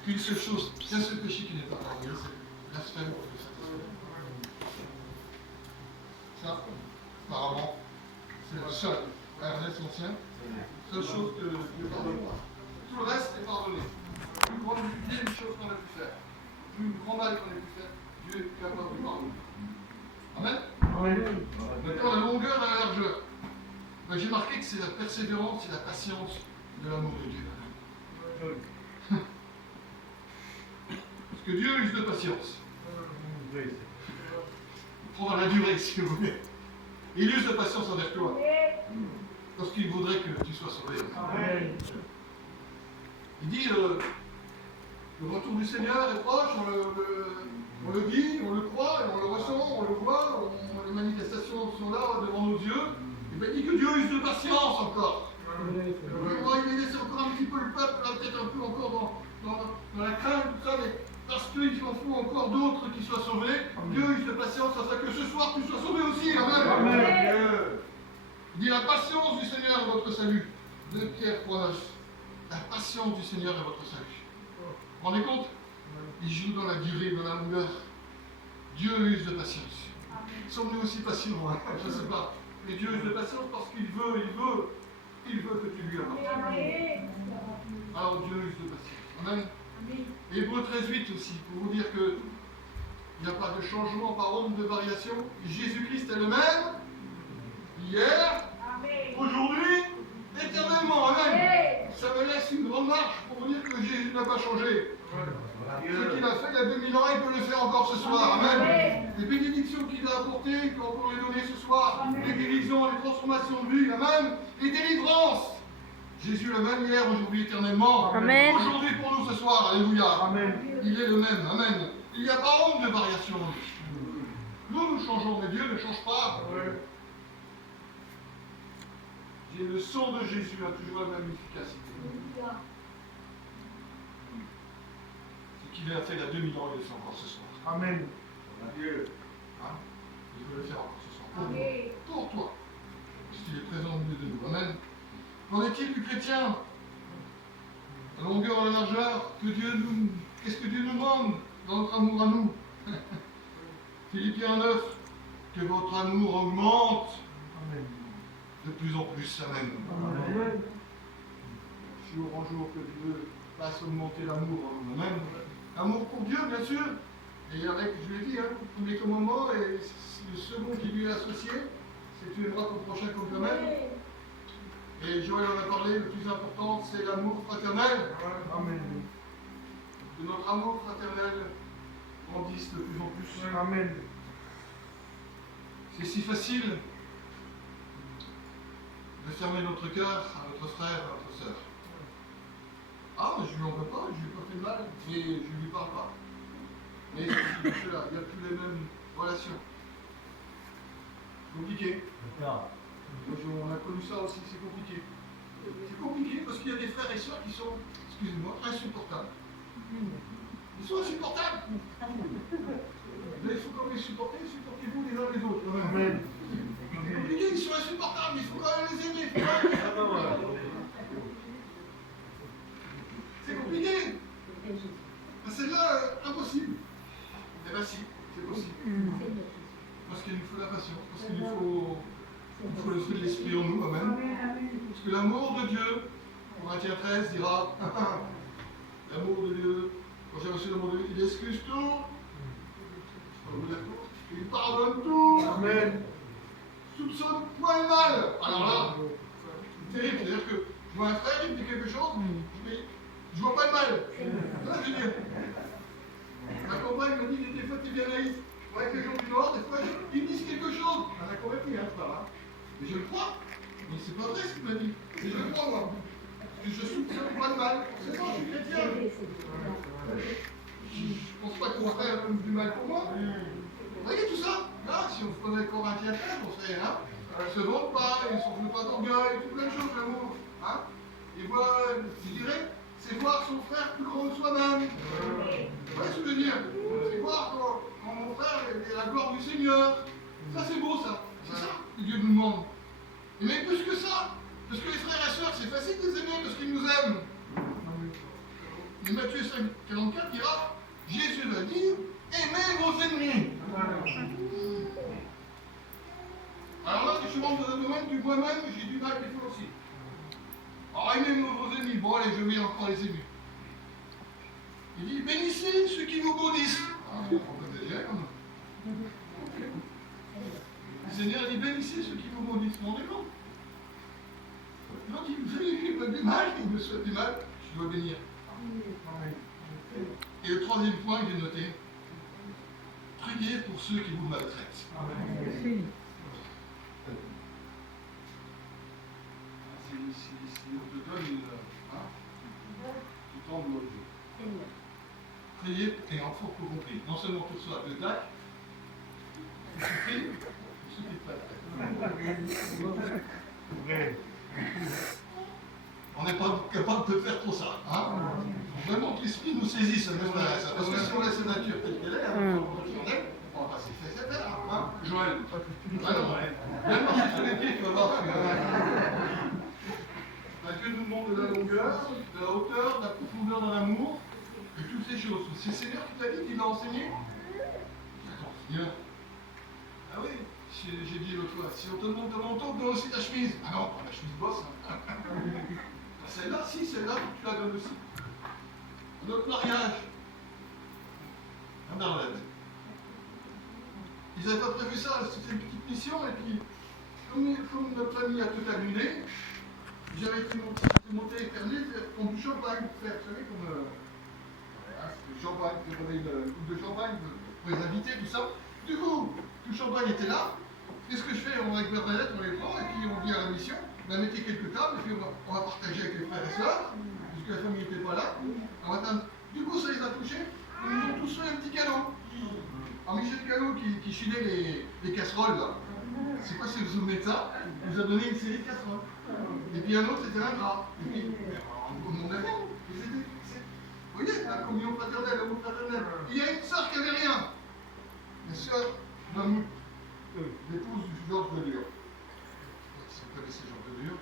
Qu'une seule chose, qu'un seul péché qui n'est pas pardonné, c'est blasphème contre le Saint-Esprit. Ça, apparemment, c'est le seul. Ernest Ancien, seule chose que Dieu ne pardonne pas. Tout le reste est pardonné. Plus grande chose qu'on a pu faire, plus grand mal qu'on a pu faire, Dieu est capable de pardonner. Amen. Maintenant, la longueur et la largeur. Ben, j'ai marqué que c'est la persévérance et la patience de l'amour de Dieu. Parce que Dieu use de patience. Prendre la durée, si vous voulez. Il use de patience envers toi. Parce qu'il voudrait que tu sois sauvé. Amen. Il dit, le retour du Seigneur est proche, on le dit, on le croit, on le ressent, on le voit, les manifestations sont là devant nos yeux. Il dit que Dieu use de patience encore. Il laisse encore un petit peu le peuple, là, peut-être un peu encore dans la crainte, tout ça, mais parce qu'il en faut encore d'autres qui soient sauvés, Dieu use de patience afin que ce soir tu sois sauvé aussi. Amen. Amen. Il dit la patience du Seigneur est votre salut. 2 Pierre 3,9. La patience du Seigneur est votre salut. Vous vous rendez compte? Il joue dans la durée, dans la longueur. Dieu use de patience. Sommes-nous aussi patients? Hein? Je ne sais pas. Mais Dieu use de patience parce qu'il veut que tu lui appartiennes. Alors Dieu use de patience. Amen. Hébreux 13,8 aussi, pour vous dire qu'il n'y a pas de changement par ordre de variation. Jésus-Christ est le même, hier, aujourd'hui, éternellement. Amen. Ça me laisse une grande marche pour vous dire que Jésus n'a pas changé. Ce qu'il a fait il y a 2000 ans, il peut le faire encore ce soir. Amen. Les bénédictions qu'il a apportées, qu'on peut les donner ce soir, les guérisons, les transformations de vie, amen, les délivrances. Jésus le même hier, aujourd'hui, éternellement. Amen. Aujourd'hui pour nous ce soir, alléluia. Amen. Il est le même, amen. Il n'y a pas honte de variation en lui. Nous changeons, mais Dieu ne change pas. Et le sang de Jésus a toujours la même efficacité. Ce qu'il a fait il y a 2000 ans, il le fait encore ce soir. Amen. Dieu. Hein? Il veut le faire encore ce soir. Pour toi. Puisqu'il est présent au milieu de nous. Amen. Qu'en est-il du chrétien? La longueur et la largeur, qu'est-ce que Dieu nous demande dans notre amour à nous? Philippiens 9, que votre amour augmente de plus en plus. Amen. Amen. Jour en jour, que Dieu fasse augmenter l'amour en nous. Amen. L'amour pour Dieu, bien sûr. Et avec, je l'ai dit, hein, tous les commandements, et le second qui lui est associé, c'est tu aimeras ton prochain comme toi-même. Et Joël en a parlé, le plus important, c'est l'amour fraternel. Amen. Que notre amour fraternel grandisse de plus en plus. Amen. C'est si facile de fermer notre cœur à notre frère, à notre sœur. Ah, mais je ne lui en veux pas, je ne lui ai pas fait de mal, mais je ne lui parle pas. Mais c'est cela, il n'y a plus les mêmes relations. Compliqué. On a connu ça aussi, c'est compliqué. C'est compliqué parce qu'il y a des frères et sœurs qui sont, excusez-moi, insupportables. Ils sont insupportables. Mais il faut quand même les supporter, supportez-vous les uns les autres. Amen. C'est compliqué, ils sont insupportables, mais il faut quand même les aimer. C'est compliqué. que l'amour de Dieu, Corinthiens 13 dira, l'amour de Dieu, quand j'ai reçu l'amour de Dieu, il excuse tout, il pardonne tout, amen. Soupçonne point le mal. Alors là, c'est terrible, c'est-à-dire que je vois un frère qui me dit quelque chose, mais je vois pas le mal. Là, je veux dire, ma compagne me dit, des fois tu es bien naïf. Je vois avec les gens du Nord, des fois ils me disent quelque chose. Elle a convaincu, hein, ça va. Mais je le crois. Mais c'est pas vrai ce qu'il m'a dit. Mais je le crois, moi. Parce que je soupçonne pas le mal. C'est ça, je suis chrétien. Je pense pas qu'on va faire du mal pour moi. Vous voyez tout ça? Là, si on prenait Corinthiens 13, on serait, hein, ils ne se vendent pas, ils ne s'enflent pas d'orgueil, tout plein de choses, l'amour. Hein? Et voilà, je dirais, c'est voir son frère plus grand que soi-même. Vous voyez ce que je veux dire? C'est voir quand mon frère est la gloire du Seigneur. Ça, c'est beau, ça. C'est ça que Dieu nous demande. Et mais plus que ça, parce que les frères et sœurs, c'est facile de les aimer parce qu'ils nous aiment. Et Matthieu 5, 44 dira, Jésus va dire, aimez vos ennemis. Alors là, si je rentre dans un domaine du moi-même, j'ai du mal des fois aussi. Alors aimez vos ennemis. Bon allez, je vais encore les aimer. Il dit, bénissez ceux qui vous maudissent. Ah, on peut déjà quand même. Le Seigneur dit, bénissez ceux qui vous maudissent. Mon Dieu, non. Donc il me fait du mal, il me souhaite du mal, je dois bénir. Et le troisième point que j'ai noté, priez pour ceux qui vous maltraitent. Merci. Si on te donne une... tu tombes l'autre jour. Priez, et en faut compris, non seulement pour soi, le DAC, priez pour ceux qui te maltraitent. On n'est pas capable de faire trop ça. Hein? Vraiment que l'esprit nous saisisse, mes frères et sœurs. Parce que si on laisse la nature telle qu'elle est, on va passer c'est là. Hein? Joël. Ah non, viens marcher sur les pieds, tu vas voir. Dieu nous demande de la longueur, de la hauteur, de la profondeur dans l'amour, et toutes ces choses. C'est le Seigneur qui t'a dit, qui l'a enseigné. Attends, Seigneur. Ah oui, j'ai dit l'autre fois, si on te demande ton manteau, donne aussi ta chemise. Ah non, la chemise bosse. Hein. Celle-là, si, celle-là, tu la donnes aussi. Notre mariage, à Darlette. Ils n'avaient pas prévu ça, c'était une petite mission, et puis, comme notre famille a tout annulé, j'avais été monté et fermé, comme du champagne pour faire, vous savez, comme du champagne, pour donner une coupe de champagne pour les invités, tout ça. Du coup, tout le champagne était là. Qu'est-ce que je fais? Avec Bernadette, on les prend, et puis on dit à la mission, on va mettre quelques tables, et puis on va partager avec les frères et sœurs, puisque la famille n'était pas là. Du coup, ça les a touchés. Ils nous ont tous fait un petit cadeau. Alors Michel Callot qui chilait les casseroles, là. Je ne sais pas si vous vous souvenez de ça. Il nous a donné une série de casseroles. Et puis un autre, c'était un drap. Et puis, on demandait rien. Vous voyez, la communion fraternelle, l'amour fraternel. Il y a une sœur qui n'avait rien. La sœur Mamoud, l'épouse du Georges de Lure. Si vous connaissez Georges de Lure,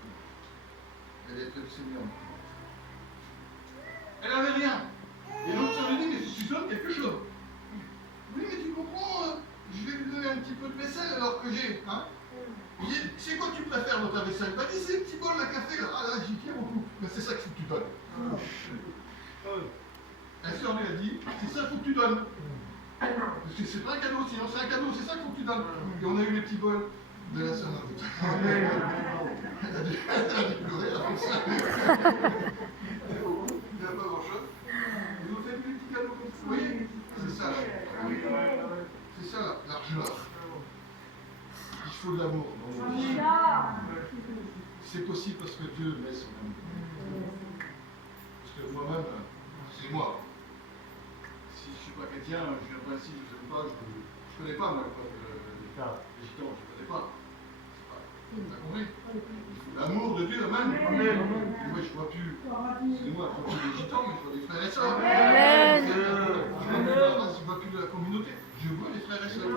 elle est très Seigneur. Elle n'avait rien. Et l'autre sœur lui dit, mais tu donnes quelque chose. Oui, mais tu comprends, je vais lui donner un petit peu de vaisselle alors que j'ai. Hein? Il dit, c'est quoi que tu préfères dans ta vaisselle? Bah, dis, c'est le petit bol à café là. Ah là, j'y tiens beaucoup. Mais c'est ça qu'il faut que tu donnes. La sœur lui a dit, c'est ça qu'il faut que tu donnes. Parce que c'est pas un cadeau, sinon c'est un cadeau, c'est ça qu'il faut que tu donnes. Et on a eu les petits bols de la sœur Marie. Elle a dû pleurer après ça. Il n'y a pas grand-chose. Ils ont fait des petits cadeaux comme ça. Vous voyez? C'est ça. C'est ça la largeur. Il faut de l'amour. C'est possible parce que Dieu met son amour. Parce que moi-même, c'est moi. Si je ne suis pas chrétien, je viens pas ici, je ne sais pas, je ne connais pas moi les gitans, je ne connais pas. T'as compris? L'amour de Dieu, amen. Moi je ne vois plus, excusez-moi, je ne vois plus les gitans, mais je vois les frères et sœurs. Je ne vois plus de la communauté, je vois les frères et sœurs.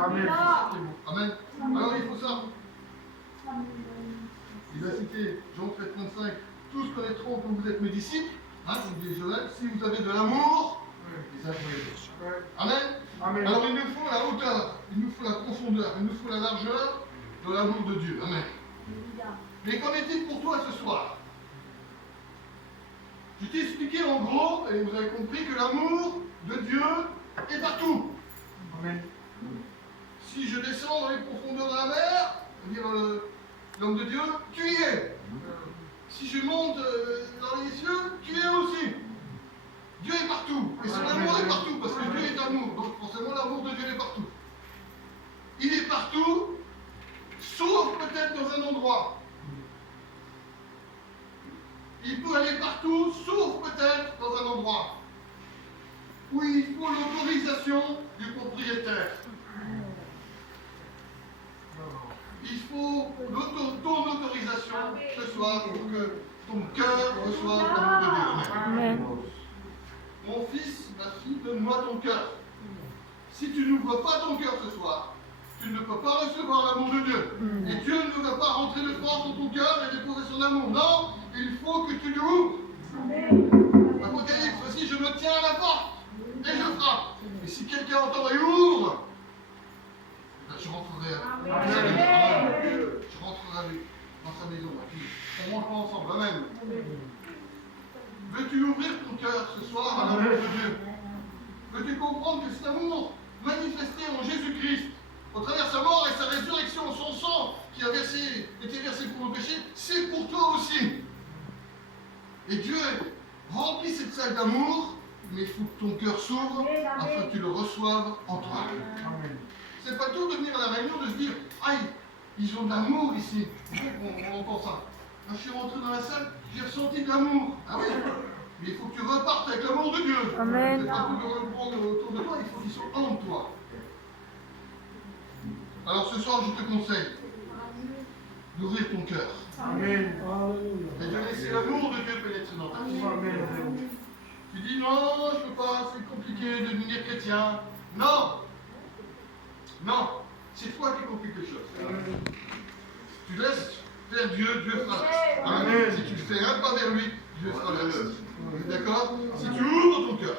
Amen. Alors il faut ça. Il va citer Jean 13, 35. Tous connaîtront que vous êtes mes disciples, hein, comme dit Joël, si vous avez de l'amour les uns pour les autres. Amen. Alors il nous faut la hauteur, il nous faut la profondeur, il nous faut la largeur de l'amour de Dieu. Amen. Mais qu'en est-il pour toi ce soir? Je t'ai expliqué en gros, et vous avez compris que l'amour de Dieu est partout. Amen. Si je descends dans les profondeurs de la mer, c'est-à-dire l'homme de Dieu, tu y es. Si je monte dans les cieux, tu y es aussi. Dieu est partout. Et son amour est partout, parce que Dieu est amour. Donc forcément, l'amour de Dieu est partout. Il est partout, sauf peut-être dans un endroit. Il peut aller partout, sauf peut-être dans un endroit où il faut l'autorisation du propriétaire. Il faut ton autorisation ce soir pour que ton cœur reçoive l'amour de Dieu. Amen. Mon fils, ma fille, donne-moi ton cœur. Si tu n'ouvres pas ton cœur ce soir, tu ne peux pas recevoir l'amour de Dieu. Et Dieu ne va pas rentrer de force dans ton cœur et déposer son amour. Non, il faut que tu l'ouvres. Apocalypse, voici, je me tiens à la porte et je frappe. Et si quelqu'un entend et ouvre, je rentrerai à sa maison. Je rentrerai dans sa maison. On mangera ensemble. Amen. Veux-tu ouvrir ton cœur ce soir à l'amour de Dieu? Veux-tu comprendre que cet amour manifesté en Jésus-Christ, au travers de sa mort et sa résurrection, son sang qui a été versé pour nos péchés, c'est pour toi aussi. Et Dieu remplit cette salle d'amour, mais il faut que ton cœur s'ouvre afin que tu le reçoives en toi. C'est pas tout de venir à la réunion de se dire aïe, ils ont de l'amour ici. On entend ça. Quand je suis rentré dans la salle, j'ai ressenti de l'amour. Ah oui, mais il faut que tu repartes avec l'amour de Dieu. Amen. C'est pas tout de reprendre autour de toi, il faut qu'ils soient en toi. Alors ce soir, je te conseille d'ouvrir ton cœur. Amen. Et de laisser l'amour de Dieu pénétrer dans ta vie. Amen. Tu dis non, je ne peux pas, c'est compliqué de devenir chrétien. Non. Non. C'est toi qui compliques les choses. Tu laisses faire Dieu, Dieu fera le reste. Amen. Si tu ne fais un pas vers lui, Dieu fera le reste. D'accord? Si tu ouvres ton cœur,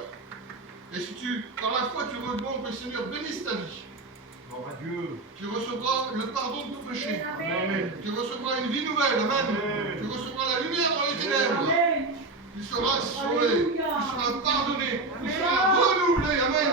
et si tu, par la foi, tu demandes que le Seigneur bénisse ta vie, tu recevras le pardon de ton péché. Amen. Tu recevras une vie nouvelle. Amen. Tu recevras la lumière dans les ténèbres. Tu seras sauvé. Tu seras pardonné. Tu seras renouvelé. Amen.